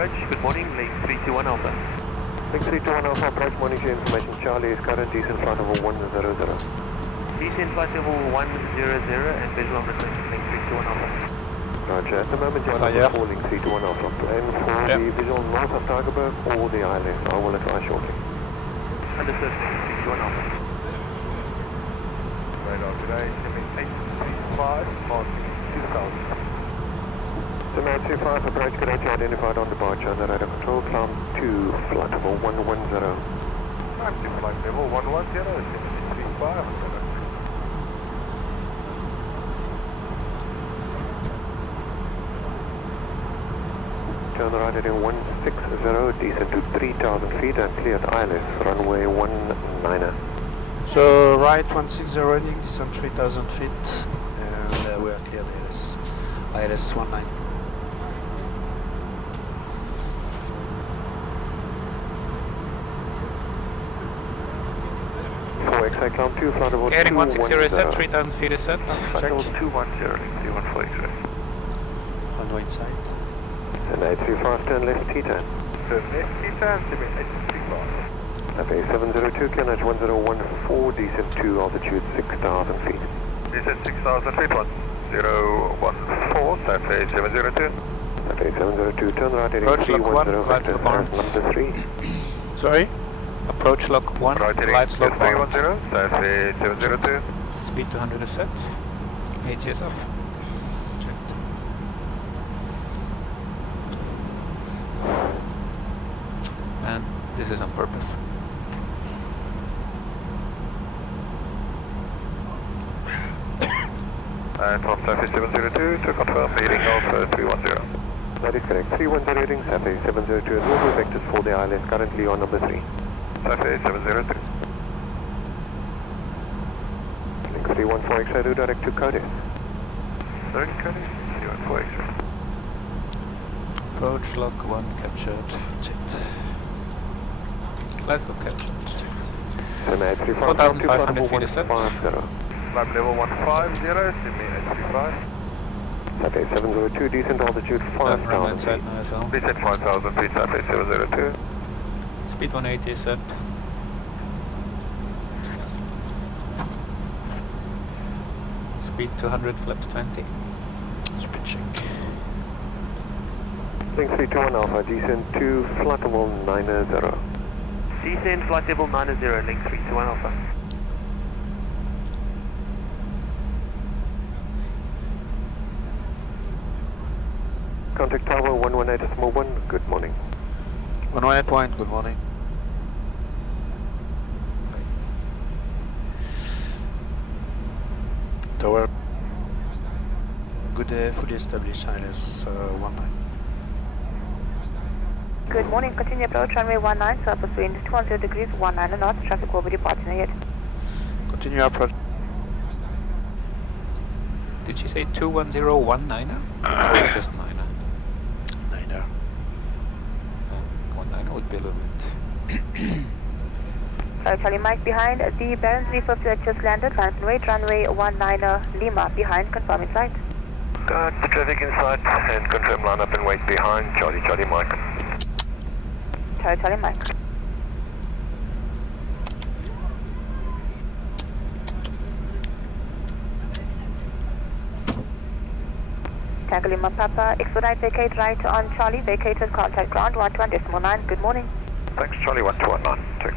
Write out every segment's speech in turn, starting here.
approach, good morning, link 321 Alpha. Link 321 Alpha approach, monitor information. Charlie is current descent flight level 100. Descent flight level 100 and visual on return to link 321 Alpha. Roger, at the moment you're on number 4, link 321 Alpha. Plan for the visual north of Tigerberg or the ILS. I will advise shortly. Understood, link 321 Alpha. Radar today, coming 835, marking 2000. So 925 approach, cadets identified on departure under radar control, climb 2, flight level 110. Climb to flight level 110, 735. Turn right heading 160, descent to 3,000 feet and cleared ILS, runway 19er. So right 160 heading, descent 3,000 feet, and we are cleared ILS 19. X-ray climb 2, flight level 210. Heading 160 is set, 3,000 feet is set. Flight level 210, 314 X-ray. Runway inside. And 835, turn left, T-turn. Turn left, T-turn, 835. Okay, 702, QNH 1014, descent to altitude 6,000 feet. Descent 6,000 feet, 1014, Saturday 702. Okay, 702, turn right heading Approach lock 1, 310, lights lock on. number 3. Sorry? Approach lock 1, Right heading lights lock 1. 310, Saturday 702. Speed 200 is set. ATS off. Checked. And this is on purpose. And from Saturday 702 to confirm heading of 310. That is correct, 310 heading, Saturday 702, and normal vectors for the ILS currently on number 3. Saturday 702. Link 314 X-ray to direct to Codes. Direct coding, 314 X-ray. Approach lock 1 captured. Checked. Lights lock captured. And 835, 4,500 feet is set. 150. Climb level 150, Sydney 835. Okay, 702, descent altitude Runway 5,000 inside feet. now as well. Descent 5,000 feet, Saturday 702. Speed 180 is set. Speed 200, flaps 20. Speed check. Link 321 Alpha, descent to flight level 90. Descent flight level 90, link 321 Alpha. Contact Tower 118.1, good morning. 118 point, good morning. Tower. Good day, fully established ILS 19. Good morning, continue approach runway 19, surface wind 210 degrees, 19 knots, traffic will be departing ahead. Continue approach. Did she say 21019? Or just 9er? 9er. 19 would be a little bit. Charlie Mike behind, the Baron 350 that just landed, climb and wait, runway 19 Lima, behind, confirm inside. Got the traffic inside and confirm line up and wait behind, Charlie Mike. Charlie Mike. Tango Lima Papa, expedite vacate right on Charlie, vacated contact ground 121.9, good morning. Thanks, Charlie 1219. Check.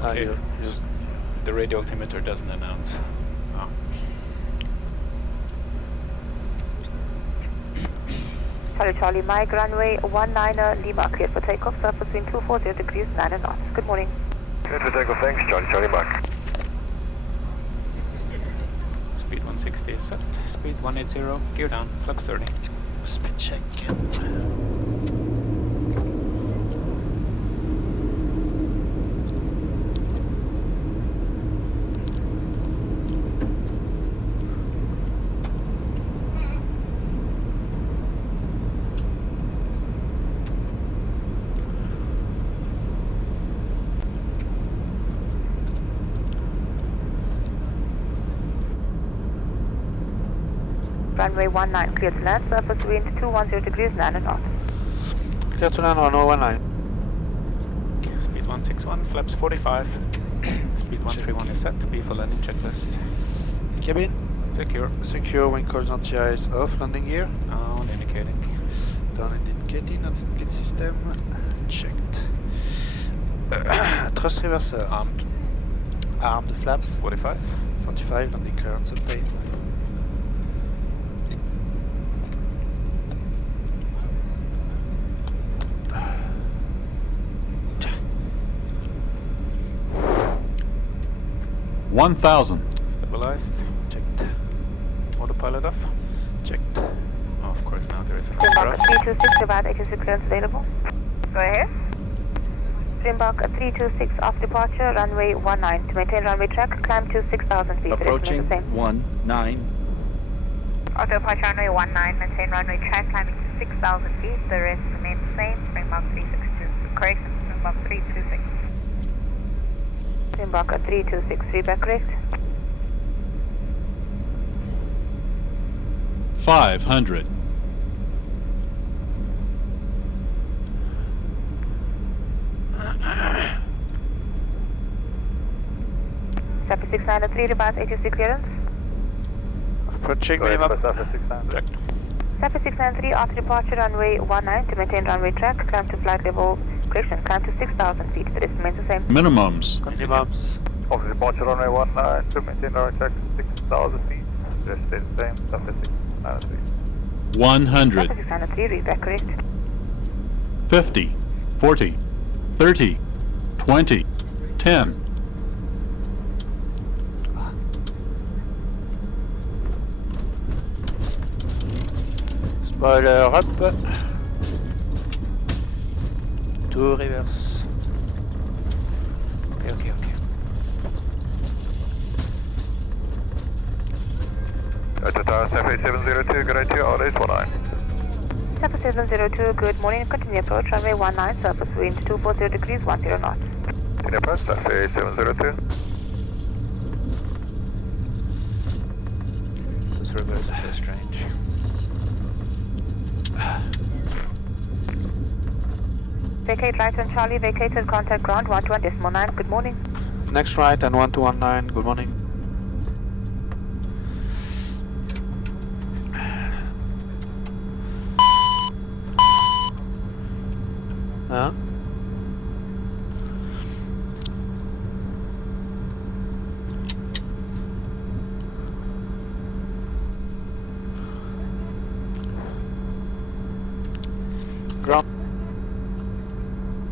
Okay. The radio altimeter doesn't announce. Oh. Charlie Mike, runway 19 Lima, cleared for takeoff, surface wind 240 degrees, 9 knots. Good morning. Cleared for takeoff, thanks, Charlie Mike. Speed 160 is set. Speed 180, gear down, flaps 30. Speed check. runway 19, clear to land, surface wind 210 degrees, 9 knots. Clear to land, runway 19. Speed 161, flaps 45. Speed 131 is set. B for landing checklist. Cabin, Secure. secure, wind calls anti-ice off, landing gear. On indicating. Down and indicating, anti-skid system, checked. Thrust reverser, Armed. armed flaps, 45. 45, landing clearance update. Stabilized. Checked, Autopilot off. checked. Oh, of course, now there is an Springbok aircraft. 326, about 86 clearance available. Go ahead. Springbok 326 off departure, runway 19. To maintain runway track, climb to 6,000 feet. Approaching The rest remains 19. Auto departure runway 19, maintain runway track, climbing to 6,000 feet. The rest remains the same. Springbok 362. Correction, Springbok 326. Springbok 326, feedback correct. 500. Traffic 693, about 86 clearance. Approaching Go ahead minimum. for surface 600. Checked. Traffic 693, after departure runway 19, to maintain runway track, climb to flight level, correction, climb to 6,000 feet. The rest remains the same. Minimums. Minimums. Off departure runway 19 to maintain runway track 6,000 feet. Rest stays the same. Surface 693. 100. Traffic 693, readback correct. 50. 40. 30. 20. 10. Spoiler up. Two reverse. Okay. Delta Tower, Surface 702, good day to you, RS19. Traffic 702, good morning, continue approach, runway 19, surface wind 240 degrees, 10 knots. Continue approach, Surface 702. This reverse is so strange. Vacate right on Charlie, vacated, contact ground 121.9, good morning. Next right and 1219, good morning. Huh? Ground.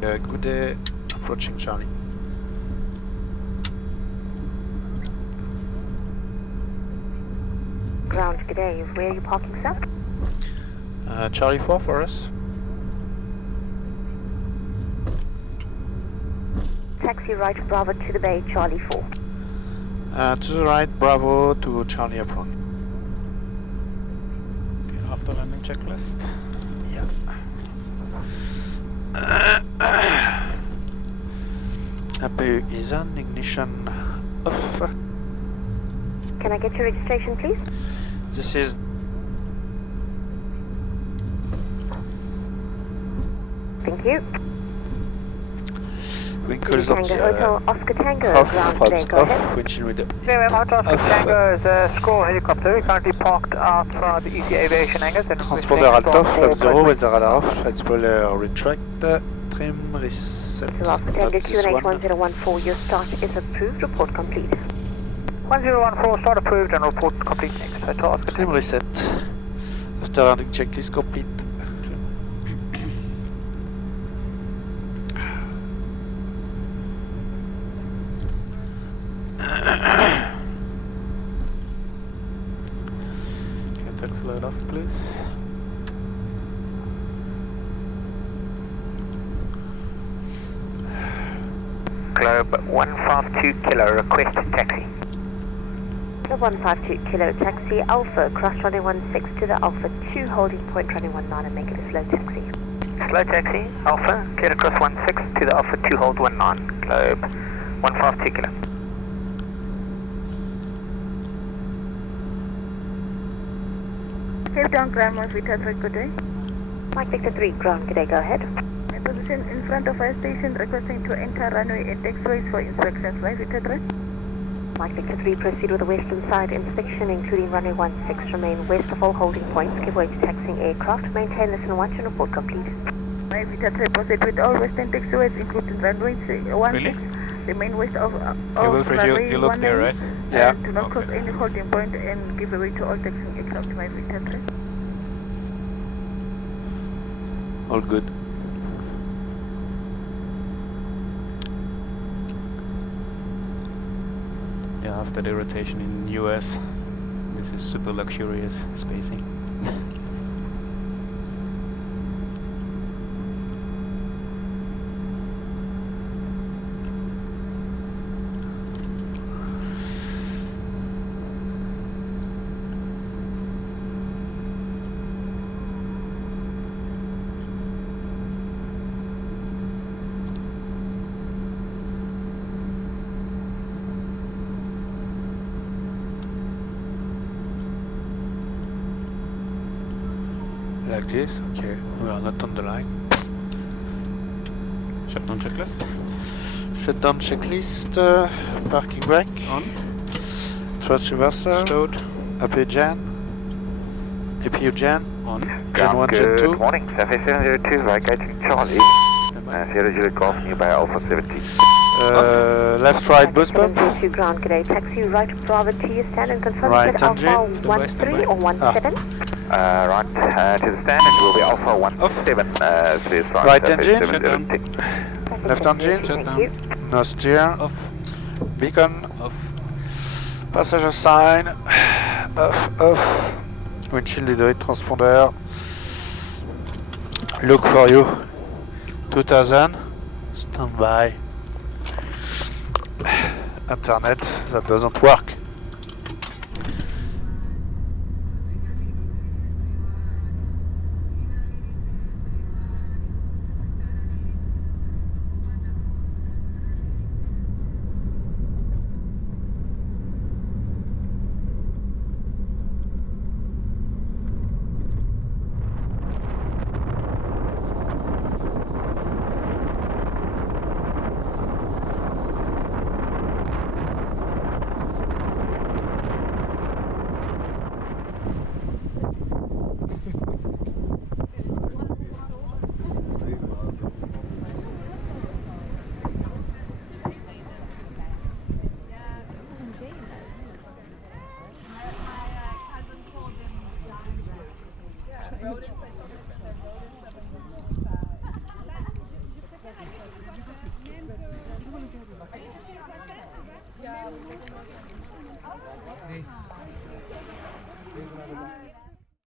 Good day, approaching Charlie. Ground, good day, where are you parking, sir? Charlie 4 for us. Taxi right, Bravo to the bay, Charlie 4. To the right, Bravo to Charlie apron. After landing checklist. Yeah. APU is on, ignition off. Can I get your registration, please? This is Thank you. wind calls Tango Hotel, Oscar Tango, off, ground flaps today, go off, ahead. windshield window. Tango is a Score helicopter, currently parked outside the EC Aviation hangars. Transponder alt off, flap 0, weather radar off, flight spoiler retract, trim reset. To Oscar Tango, Not this one. QNH1014, your start is approved, report complete. 1014, start approved and report complete next. To Oscar Trim reset. After landing checklist complete. Can taxi load off, please? Globe 152 Kilo, request taxi. The 152 Kilo taxi, Alpha, cross runway 16 to the Alpha 2 holding point runway 19 and make it a slow taxi. Slow taxi, Alpha, clear across 16 to the Alpha 2 hold 19. Globe 152 Kilo. Cape Town Ground 1 Victor 3, good day. Mike Victor 3, ground, good day, go ahead. My position in front of fire station, requesting to enter runway and taxiways for inspections. Mike Victor 3. Mike Victor 3, proceed with the western side inspection, including runway 16, remain west of all holding points, give way to taxiing aircraft, maintain listen watch and report complete. Mike Victor 3, proceed with all western taxiways, including runway 16, Really? remain west of Wilfred, runway you looked there, right? Yeah. Do not cross Okay. any holding point and give away to all taxiing aircraft. Mike Victor 3. All good. Yeah, after the rotation in US, this is super luxurious spacing. Like this? Okay, we are not on the line. Shutdown checklist. Shutdown checklist, parking brake, On. thrust reversal, Stowed. AP gen, APU gen, On. gen 1, gen 2. morning, Cafe 702, vacating Charlie. Standby. Sierra Juliet Golf nearby Alpha 17. Left, right, boost Mike pump. Victor 2, ground, good day, taxi right Bravo to your stand and confirm Right that engine. Alpha Standby, 13 or 17. Right, to the stand, it will be Alpha 17, space Right engine. 702. Left engine. Thank Shutdown. you. No steer, Off. beacon, Off. passenger sign, off, windshield leader transponder, look for you, 2000, standby, internet, that doesn't work.